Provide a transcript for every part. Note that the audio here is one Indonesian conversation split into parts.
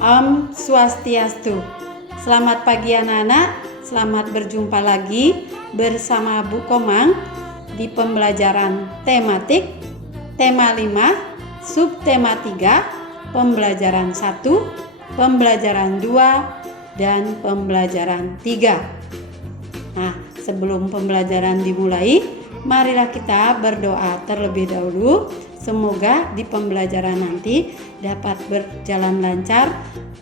Om Swastiastu. Selamat pagi anak-anak, selamat berjumpa lagi bersama Bu Komang di pembelajaran tematik tema 5, subtema 3, pembelajaran 1, pembelajaran 2, dan pembelajaran 3. Nah, sebelum pembelajaran dimulai, marilah kita berdoa terlebih dahulu. Semoga di pembelajaran nanti dapat berjalan lancar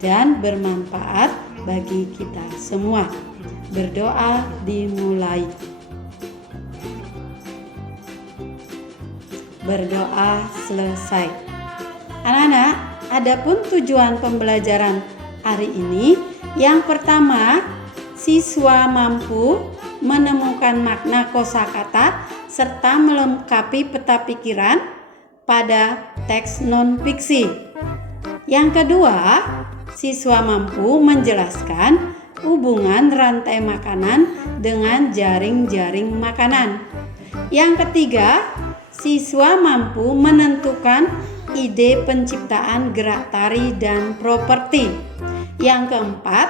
dan bermanfaat bagi kita semua. Berdoa dimulai. Berdoa selesai. Anak-anak, adapun tujuan pembelajaran hari ini, yang pertama, siswa mampu menemukan makna kosakata serta melengkapi peta pikiran pada teks non-fiksi. Yang kedua, siswa mampu menjelaskan hubungan rantai makanan dengan jaring-jaring makanan. Yang ketiga, siswa mampu menentukan ide penciptaan gerak tari dan properti. Yang keempat,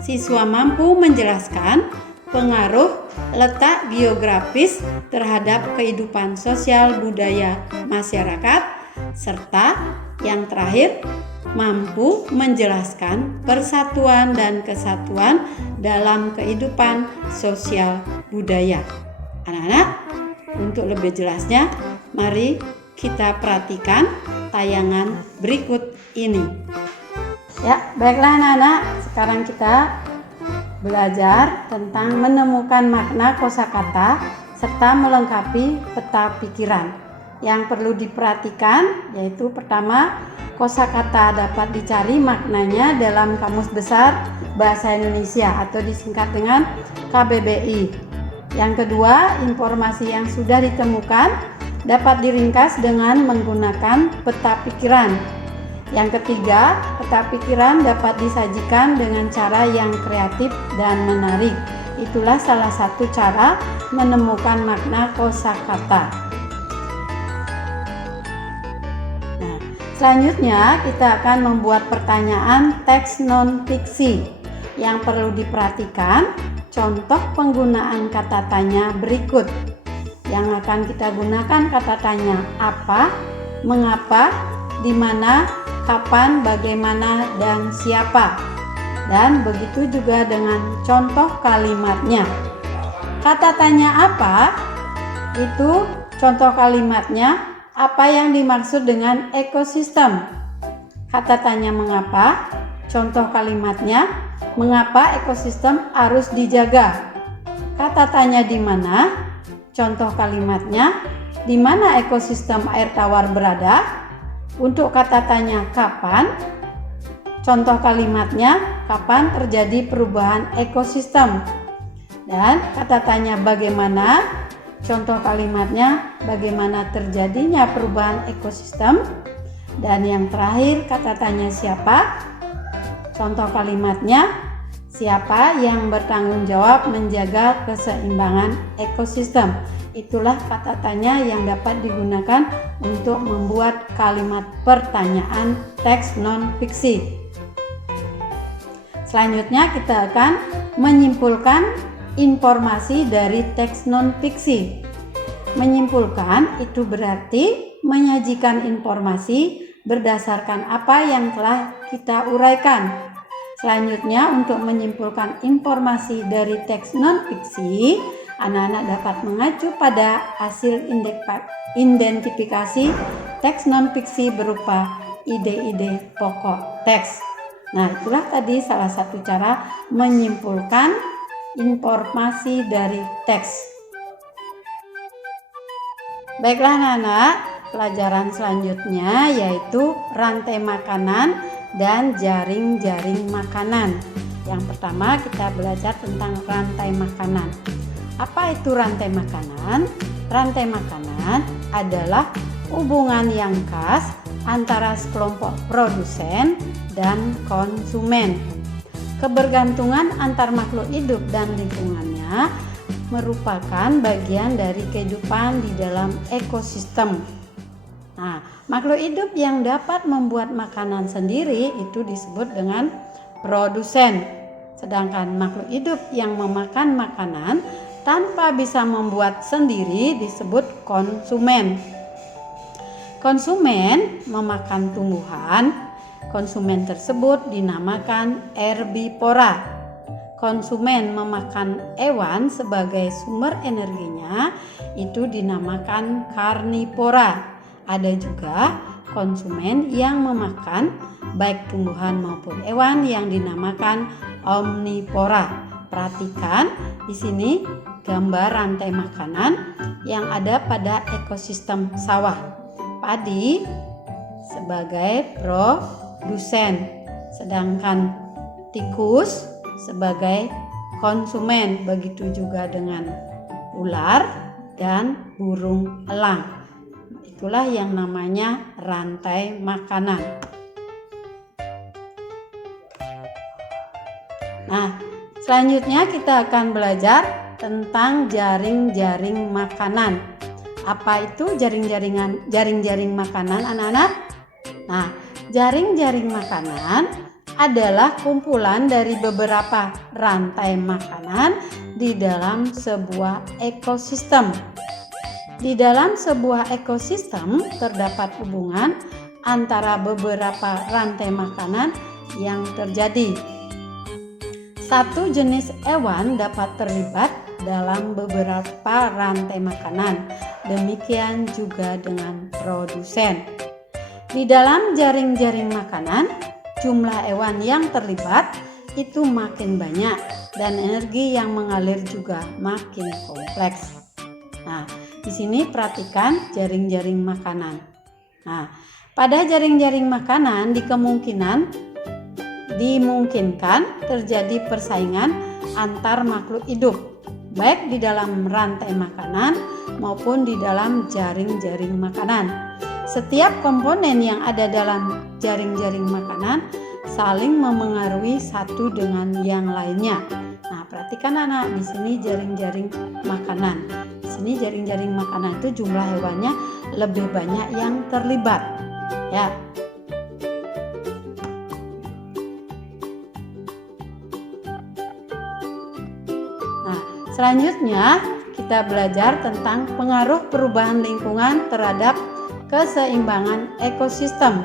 siswa mampu menjelaskan pengaruh letak geografis terhadap kehidupan sosial budaya masyarakat, serta yang terakhir mampu menjelaskan persatuan dan kesatuan dalam kehidupan sosial budaya. Anak-anak, untuk lebih jelasnya, mari kita perhatikan tayangan berikut ini. Ya, baiklah anak-anak, sekarang kita belajar tentang menemukan makna kosakata serta melengkapi peta pikiran. Yang perlu diperhatikan yaitu pertama, kosakata dapat dicari maknanya dalam Kamus Besar Bahasa Indonesia atau disingkat dengan KBBI. Yang kedua, informasi yang sudah ditemukan dapat diringkas dengan menggunakan peta pikiran. Yang ketiga, peta pikiran dapat disajikan dengan cara yang kreatif dan menarik. Itulah salah satu cara menemukan makna kosakata. Nah, selanjutnya kita akan membuat pertanyaan teks non-fiksi. Yang perlu diperhatikan, contoh penggunaan kata tanya berikut. Yang akan kita gunakan kata tanya apa, mengapa, di mana, kapan, bagaimana, dan siapa. Dan begitu juga dengan contoh kalimatnya. Kata tanya apa? Itu contoh kalimatnya, apa yang dimaksud dengan ekosistem. Kata tanya mengapa? Contoh kalimatnya, mengapa ekosistem harus dijaga. Kata tanya di mana? Contoh kalimatnya, di mana ekosistem air tawar berada? Untuk kata tanya kapan, contoh kalimatnya kapan terjadi perubahan ekosistem. Dan kata tanya bagaimana, contoh kalimatnya bagaimana terjadinya perubahan ekosistem. Dan yang terakhir kata tanya siapa, contoh kalimatnya siapa yang bertanggung jawab menjaga keseimbangan ekosistem. Itulah kata tanya yang dapat digunakan untuk membuat kalimat pertanyaan teks non-fiksi. Selanjutnya kita akan menyimpulkan informasi dari teks non-fiksi. Menyimpulkan itu berarti menyajikan informasi berdasarkan apa yang telah kita uraikan. Selanjutnya, untuk menyimpulkan informasi dari teks non-fiksi, anak-anak dapat mengacu pada hasil identifikasi teks non-fiksi berupa ide-ide pokok teks. Nah, itulah tadi salah satu cara menyimpulkan informasi dari teks. Baiklah anak-anak, pelajaran selanjutnya yaitu rantai makanan dan jaring-jaring makanan. Yang pertama kita belajar tentang rantai makanan. Apa itu rantai makanan? Rantai makanan adalah hubungan yang khas antara sekelompok produsen dan konsumen. Kebergantungan antar makhluk hidup dan lingkungannya merupakan bagian dari kehidupan di dalam ekosistem. Nah, Makhluk hidup yang dapat membuat makanan sendiri itu disebut dengan produsen. Sedangkan makhluk hidup yang memakan makanan tanpa bisa membuat sendiri disebut konsumen. Konsumen memakan tumbuhan, konsumen tersebut dinamakan herbivora. Konsumen memakan hewan sebagai sumber energinya itu dinamakan karnivora. Ada juga konsumen yang memakan baik tumbuhan maupun hewan yang dinamakan omnivora. Perhatikan di sini gambar rantai makanan yang ada pada ekosistem sawah. Padi sebagai produsen, sedangkan tikus sebagai konsumen. Begitu juga dengan ular dan burung elang. Itulah yang namanya rantai makanan. Nah, selanjutnya kita akan belajar tentang jaring-jaring makanan. Apa itu jaring-jaring makanan, anak-anak? Nah, jaring-jaring makanan adalah kumpulan dari beberapa rantai makanan di dalam sebuah ekosistem. Di dalam sebuah ekosistem terdapat hubungan antara beberapa rantai makanan yang terjadi. Satu jenis hewan dapat terlibat dalam beberapa rantai makanan. Demikian juga dengan produsen. Di dalam jaring-jaring makanan, jumlah hewan yang terlibat itu makin banyak dan energi yang mengalir juga makin kompleks. Nah, di sini perhatikan jaring-jaring makanan. Nah, pada jaring-jaring makanan dimungkinkan terjadi persaingan antar makhluk hidup, baik di dalam rantai makanan maupun di dalam jaring-jaring makanan. Setiap komponen yang ada dalam jaring-jaring makanan saling memengaruhi satu dengan yang lainnya. Nah, perhatikan anak, di sini jaring-jaring makanan. Di sini jaring-jaring makanan itu jumlah hewannya lebih banyak yang terlibat. Ya. Nah, selanjutnya kita belajar tentang pengaruh perubahan lingkungan terhadap keseimbangan ekosistem.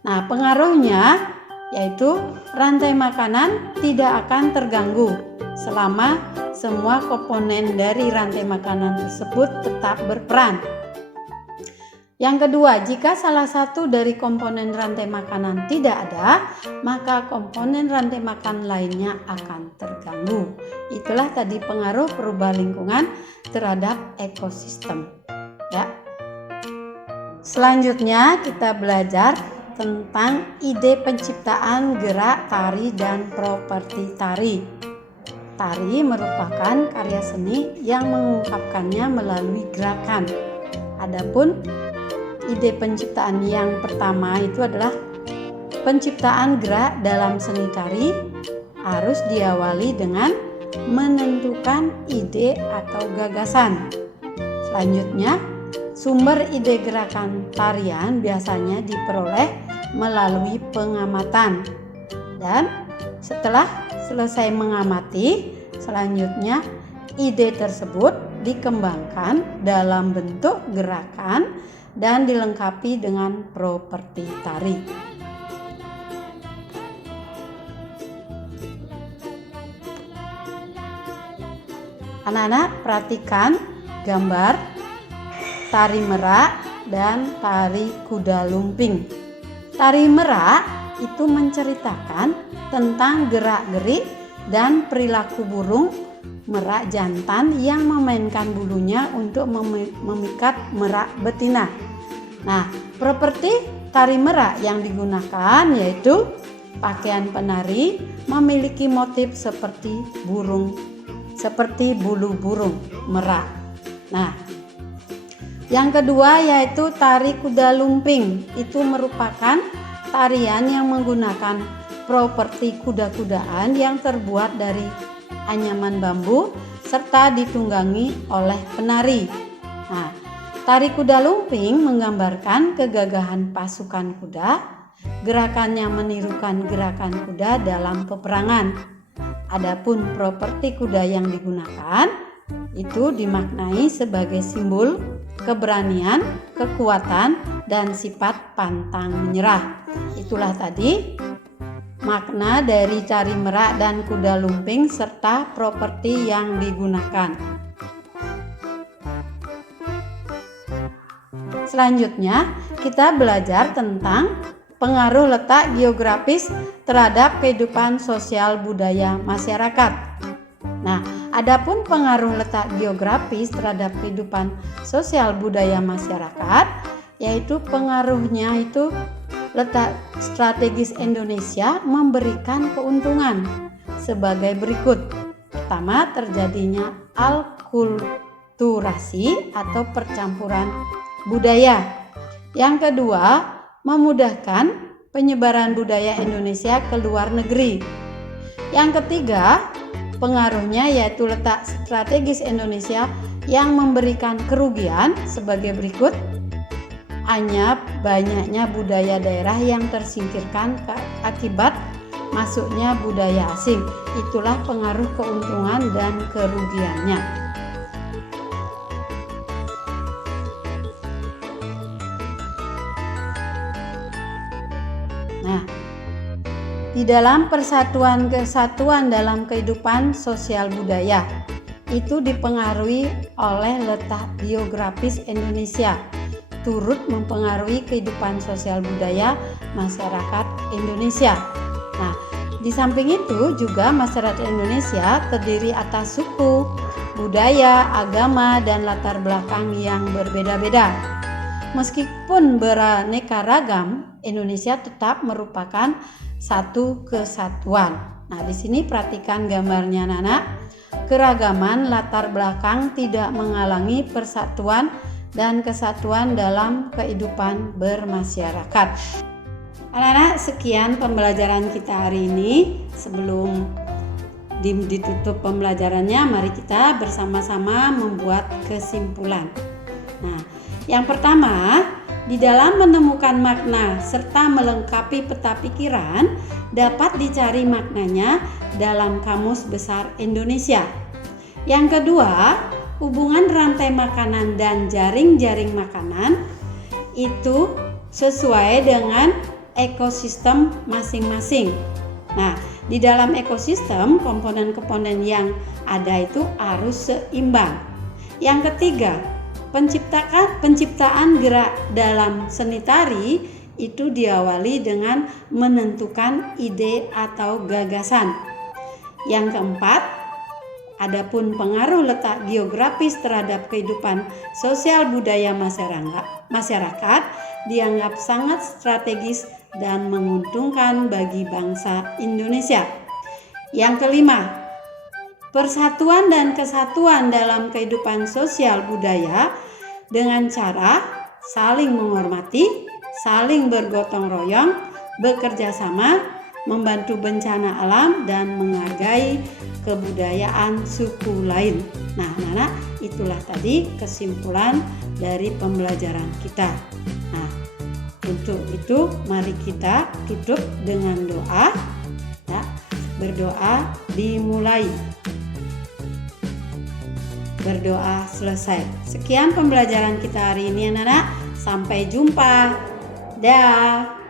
Nah, pengaruhnya yaitu rantai makanan tidak akan terganggu selama semua komponen dari rantai makanan tersebut tetap berperan. Yang kedua, jika salah satu dari komponen rantai makanan tidak ada, maka komponen rantai makanan lainnya akan terganggu. Itulah tadi pengaruh perubahan lingkungan terhadap ekosistem. Ya. Selanjutnya kita belajar tentang ide penciptaan gerak tari dan properti tari. Tari merupakan karya seni yang mengungkapkannya melalui gerakan. Adapun ide penciptaan yang pertama itu adalah penciptaan gerak dalam seni tari harus diawali dengan menentukan ide atau gagasan. Selanjutnya, sumber ide gerakan tarian biasanya diperoleh melalui pengamatan. Dan setelah selesai mengamati, selanjutnya ide tersebut dikembangkan dalam bentuk gerakan dan dilengkapi dengan properti tari. Anak-anak perhatikan gambar tari merak dan tari kuda lumping. Tari merak itu menceritakan tentang gerak-gerik dan perilaku burung merak jantan yang memainkan bulunya untuk memikat merak betina. Nah, properti tari merak yang digunakan yaitu pakaian penari memiliki motif seperti bulu burung merak. Nah, yang kedua yaitu tari kuda lumping. Itu merupakan tarian yang menggunakan properti kuda-kudaan yang terbuat dari anyaman bambu serta ditunggangi oleh penari. Nah, Tari kuda lumping menggambarkan kegagahan pasukan kuda. Gerakannya menirukan gerakan kuda dalam peperangan. Adapun properti kuda yang digunakan itu dimaknai sebagai simbol keberanian, kekuatan, dan sifat pantang menyerah. Itulah tadi makna dari tari merak dan kuda lumping serta properti yang digunakan. Selanjutnya, kita belajar tentang pengaruh letak geografis terhadap kehidupan sosial budaya masyarakat. Nah, adapun pengaruh letak geografis terhadap kehidupan sosial budaya masyarakat, yaitu pengaruhnya itu letak strategis Indonesia memberikan keuntungan sebagai berikut. Pertama, terjadinya alkulturasi atau percampuran budaya. Yang kedua, memudahkan penyebaran budaya Indonesia ke luar negeri. Yang ketiga, pengaruhnya yaitu letak strategis Indonesia yang memberikan kerugian sebagai berikut. Hanya banyaknya budaya daerah yang tersingkirkan akibat masuknya budaya asing. Itulah pengaruh keuntungan dan kerugiannya. Nah, di dalam persatuan kesatuan dalam kehidupan sosial budaya itu dipengaruhi oleh letak geografis Indonesia, turut mempengaruhi kehidupan sosial budaya masyarakat Indonesia. Nah, di samping itu juga masyarakat Indonesia terdiri atas suku, budaya, agama, dan latar belakang yang berbeda-beda. Meskipun beraneka ragam, Indonesia tetap merupakan satu kesatuan. Nah, di sini perhatikan gambarnya, Anak. Keragaman latar belakang tidak menghalangi persatuan dan kesatuan dalam kehidupan bermasyarakat. Anak-anak, sekian pembelajaran kita hari ini. Sebelum ditutup pembelajarannya, mari kita bersama-sama membuat kesimpulan. Nah, yang pertama, di dalam menemukan makna serta melengkapi peta pikiran dapat dicari maknanya dalam Kamus Besar Indonesia. Yang kedua, hubungan rantai makanan dan jaring-jaring makanan itu sesuai dengan ekosistem masing-masing. Nah, di dalam ekosistem komponen-komponen yang ada itu harus seimbang. Yang ketiga, penciptaan gerak dalam seni tari itu diawali dengan menentukan ide atau gagasan. Yang keempat, adapun pengaruh letak geografis terhadap kehidupan sosial budaya masyarakat dianggap sangat strategis dan menguntungkan bagi bangsa Indonesia. Yang kelima, persatuan dan kesatuan dalam kehidupan sosial budaya dengan cara saling menghormati, saling bergotong royong, bekerja sama, membantu bencana alam, dan menghargai kebudayaan suku lain. Nah, anak-anak, itulah tadi kesimpulan dari pembelajaran kita. Nah, untuk itu mari kita tutup dengan doa. Ya, berdoa dimulai. Berdoa selesai. Sekian pembelajaran kita hari ini, anak-anak. Sampai jumpa. Dah.